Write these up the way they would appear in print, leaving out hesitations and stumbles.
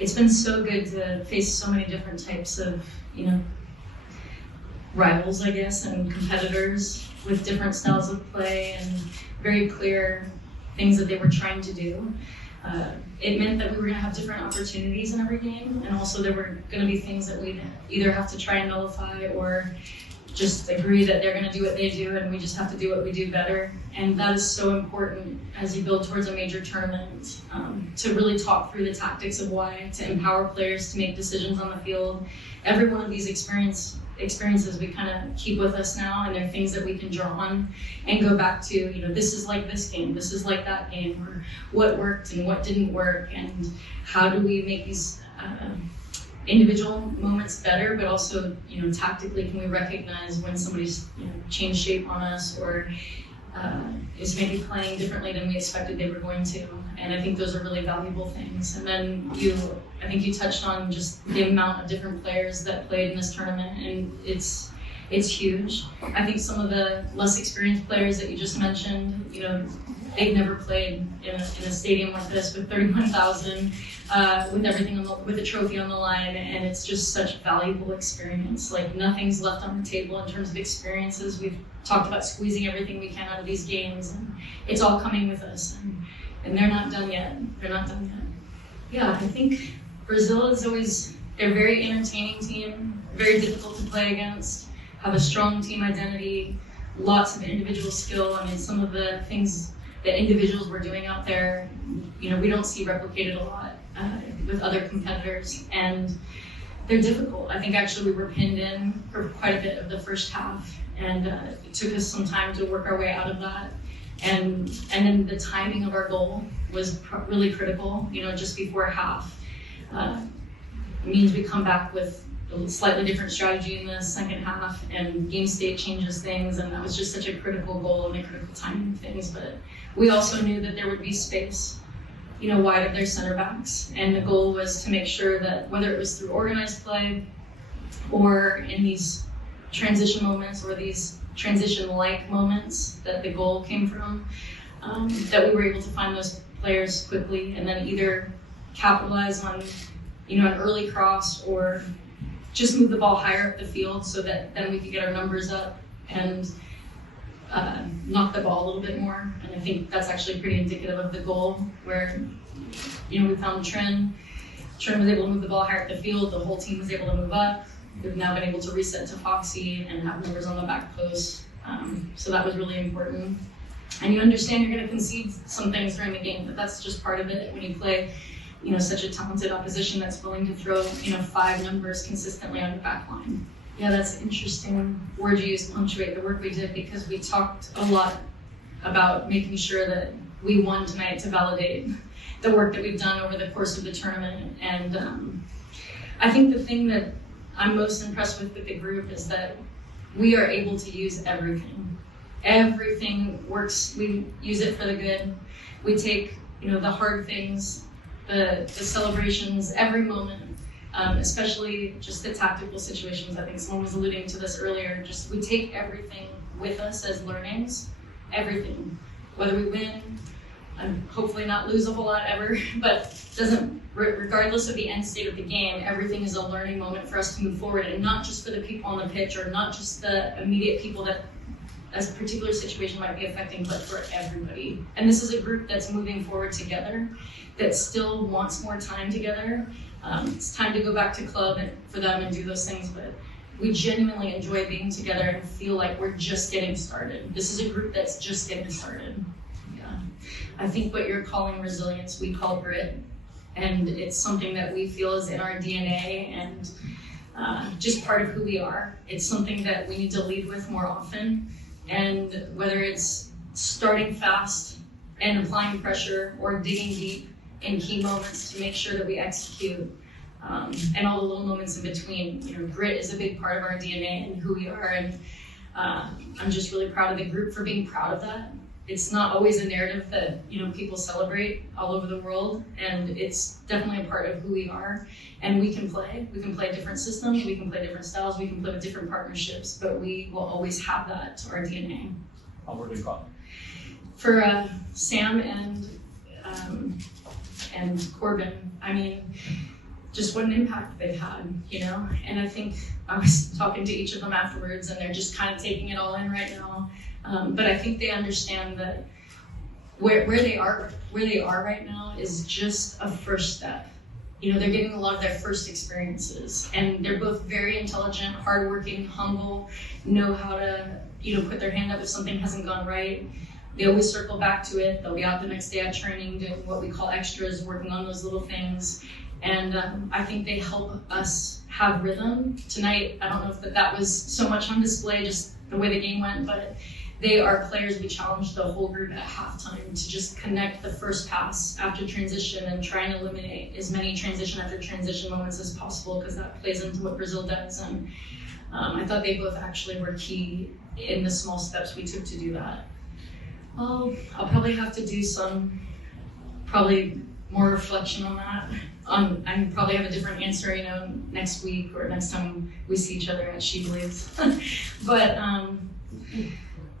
it's been so good to face so many different types of, rivals, I guess, and competitors with different styles of play and very clear things that they were trying to do. It meant that we were going to have different opportunities in every game, and also there were going to be things that we'd either have to try and nullify or just agree that they're going to do what they do and we just have to do what we do better. And that is so important as you build towards a major tournament, to really talk through the tactics of why, to empower players to make decisions on the field. Every one of these experiences we kind of keep with us now, and they're things that we can draw on and go back to, this is like this game, this is like that game, or what worked and what didn't work, and how do we make these individual moments better, but also, tactically, can we recognize when somebody's changed shape on us or is maybe playing differently than we expected they were going to. And I think those are really valuable things. And then I think you touched on just the amount of different players that played in this tournament, and it's huge. I think some of the less experienced players that you just mentioned, they've never played in a stadium like this with 31,000, with everything with a trophy on the line, and it's just such a valuable experience. Like, nothing's left on the table in terms of experiences. We've talked about squeezing everything we can out of these games, and it's all coming with us, and they're not done yet. They're not done yet. Yeah, I think Brazil is they're a very entertaining team, very difficult to play against, have a strong team identity, lots of individual skill. I mean, some of the things that individuals were doing out there, we don't see replicated a lot with other competitors, and they're difficult. I think actually we were pinned in for quite a bit of the first half, and it took us some time to work our way out of that. And then the timing of our goal was really critical, just before half. It means we come back with a slightly different strategy in the second half, and game state changes things, and that was just such a critical goal and a critical timing of things. But we also knew that there would be space, wide of their center backs, and the goal was to make sure that whether it was through organized play or in these transition moments or these transition-like moments that the goal came from, that we were able to find those players quickly and then either capitalize on, an early cross or just move the ball higher up the field so that then we could get our numbers up and knock the ball a little bit more. And I think that's actually pretty indicative of the goal where, we found Trent was able to move the ball higher up the field, the whole team was able to move up. We've now been able to reset to Foxy and have numbers on the back post. So that was really important. And you understand you're going to concede some things during the game, but that's just part of it when you play, such a talented opposition that's willing to throw, 5 numbers consistently on your back line. Yeah, that's an interesting word you use, punctuate the work we did, because we talked a lot about making sure that we won tonight to validate the work that we've done over the course of the tournament. And I think the thing that I'm most impressed with the group is that we are able to use everything. Everything works. We use it for the good. We take, the hard things, the celebrations, every moment, especially just the tactical situations. I think someone was alluding to this earlier. Just we take everything with us as learnings, everything. Whether we win, and hopefully not lose a whole lot ever, but regardless of the end state of the game, everything is a learning moment for us to move forward, and not just for the people on the pitch or not just the immediate people that a particular situation might be affecting, but for everybody. And this is a group that's moving forward together, that still wants more time together. It's time to go back to club for them and do those things, but we genuinely enjoy being together and feel like we're just getting started. This is a group that's just getting started. Yeah. I think what you're calling resilience, we call grit. And it's something that we feel is in our DNA and just part of who we are. It's something that we need to lead with more often. And whether it's starting fast and applying pressure or digging deep in key moments to make sure that we execute, and all the little moments in between, grit is a big part of our DNA and who we are. And I'm just really proud of the group for being proud of that. It's not always a narrative that people celebrate all over the world, and it's definitely a part of who we are. And we can play different systems, we can play different styles, we can play with different partnerships, but we will always have that to our DNA. How were they called? For Sam and Corbin, I mean, just what an impact they've had, you know? And I think I was talking to each of them afterwards, and they're just kind of taking it all in right now. But I think they understand that where they are right now is just a first step. You know, they're getting a lot of their first experiences, and they're both very intelligent, hardworking, humble, know how to, you know, put their hand up if something hasn't gone right. They always circle back to it. They'll be out the next day at training doing what we call extras, working on those little things. And I think they help us have rhythm. Tonight, I don't know if that was so much on display, just the way the game went, but they are players we challenged the whole group at halftime to just connect the first pass after transition and try and eliminate as many transition after transition moments as possible, because that plays into what Brazil does. And I thought they both actually were key in the small steps we took to do that. I'll probably have to do probably more reflection on that. I probably have a different answer, you know, next week or next time we see each other at She Believes. But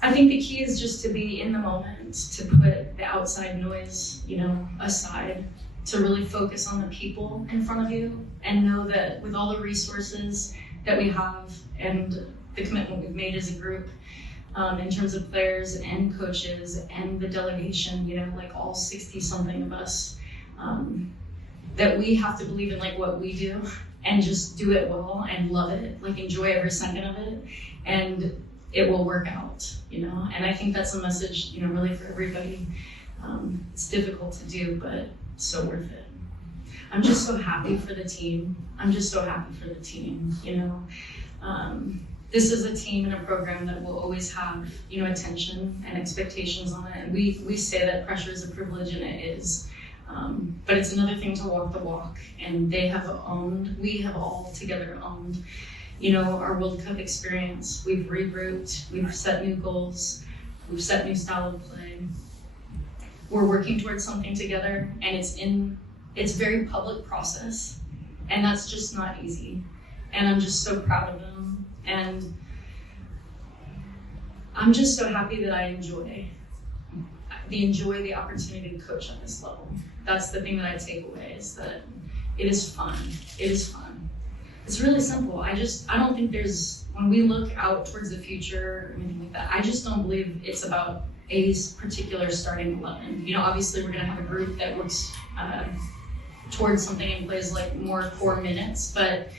I think the key is just to be in the moment, to put the outside noise, you know, aside, to really focus on the people in front of you, and know that with all the resources that we have and the commitment we've made as a group, in terms of players and coaches and the delegation, you know, like all 60-something of us, that we have to believe in like what we do and just do it well and love it, like enjoy every second of it, and it will work out, you know? And I think that's a message, you know, really for everybody. It's difficult to do, but so worth it. I'm just so happy for the team. You know? This is a team and a program that will always have, you know, attention and expectations on it. And we say that pressure is a privilege, and it is. But it's another thing to walk the walk. And we have all together owned, you know, our World Cup experience. We've regrouped, we've set new goals, we've set new style of play. We're working towards something together, and it's very public process, and that's just not easy. And I'm just so proud of them, and I'm just so happy that I enjoy the opportunity to coach on this level. That's the thing that I take away, is that it is fun. It's really simple. I don't think when we look out towards the future or anything like that, I just don't believe it's about a particular starting 11. You know, obviously we're gonna have a group that works towards something and plays like more core minutes, but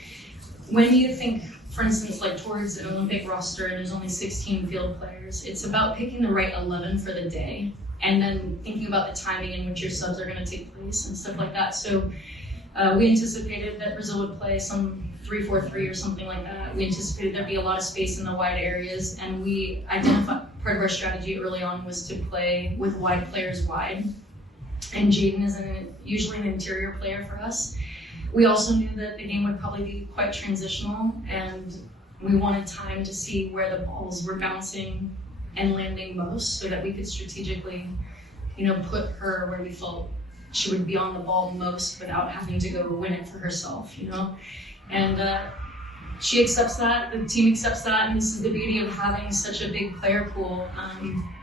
when you think, for instance, like towards an Olympic roster and there's only 16 field players, it's about picking the right 11 for the day, and then thinking about the timing in which your subs are gonna take place and stuff like that. So we anticipated that Brazil would play some 3-4-3 or something like that. We anticipated there'd be a lot of space in the wide areas, and we identified part of our strategy early on was to play with wide players wide. And Jaden is usually an interior player for us. We also knew that the game would probably be quite transitional, and we wanted time to see where the balls were bouncing and landing most, so that we could strategically, you know, put her where we felt she would be on the ball most without having to go win it for herself, you know? And she accepts that, the team accepts that, and this is the beauty of having such a big player pool,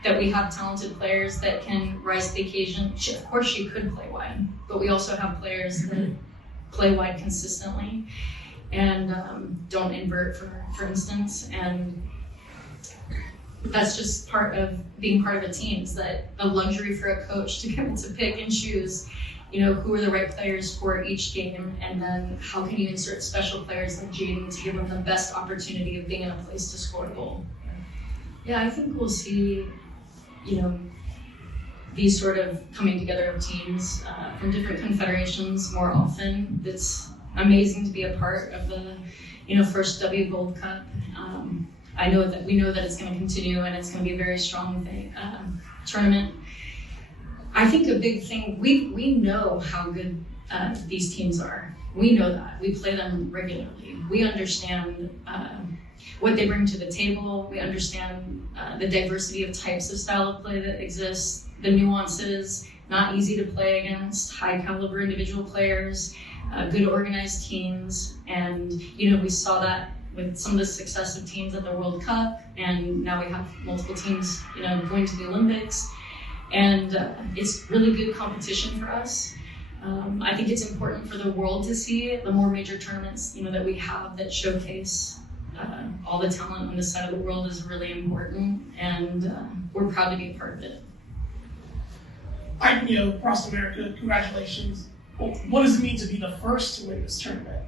that we have talented players that can rise to the occasion. Of course she could play wide, but we also have players that play wide consistently and don't invert, for instance. And that's just part of being part of a team, is that the luxury for a coach to be able to pick and choose, you know, who are the right players for each game, and then how can you insert special players like Jaden to give them the best opportunity of being in a place to score a goal. Yeah, I think we'll see, you know, these sort of coming together of teams from different confederations more often. It's amazing to be a part of the, you know, first W Gold Cup. We know that it's going to continue, and it's going to be a very strong tournament. I think a big thing, we know how good these teams are. We know that. We play them regularly. We understand what they bring to the table. We understand the diversity of types of style of play that exists, the nuances, not easy to play against, high caliber individual players, good organized teams. And, you know, we saw that with some of the success of teams at the World Cup, and now we have multiple teams, you know, going to the Olympics. And it's really good competition for us. I think it's important for the world to see the more major tournaments, that we have that showcase all the talent on this side of the world is really important, and we're proud to be a part of it. Across America, congratulations. What does it mean to be the first to win this tournament?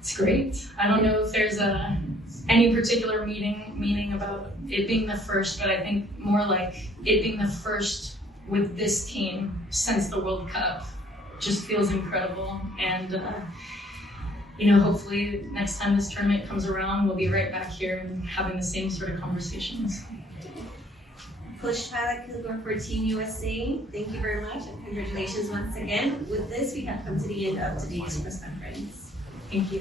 It's great. I don't know if there's any particular meaning about it being the first, but I think more like it being the first with this team since the World Cup just feels incredible. And hopefully next time this tournament comes around, we'll be right back here and having the same sort of conversations. Coach Twila Kilgore for Team USA, thank you very much and congratulations once again. With this, we have come to the end of today's press conference. Thank you.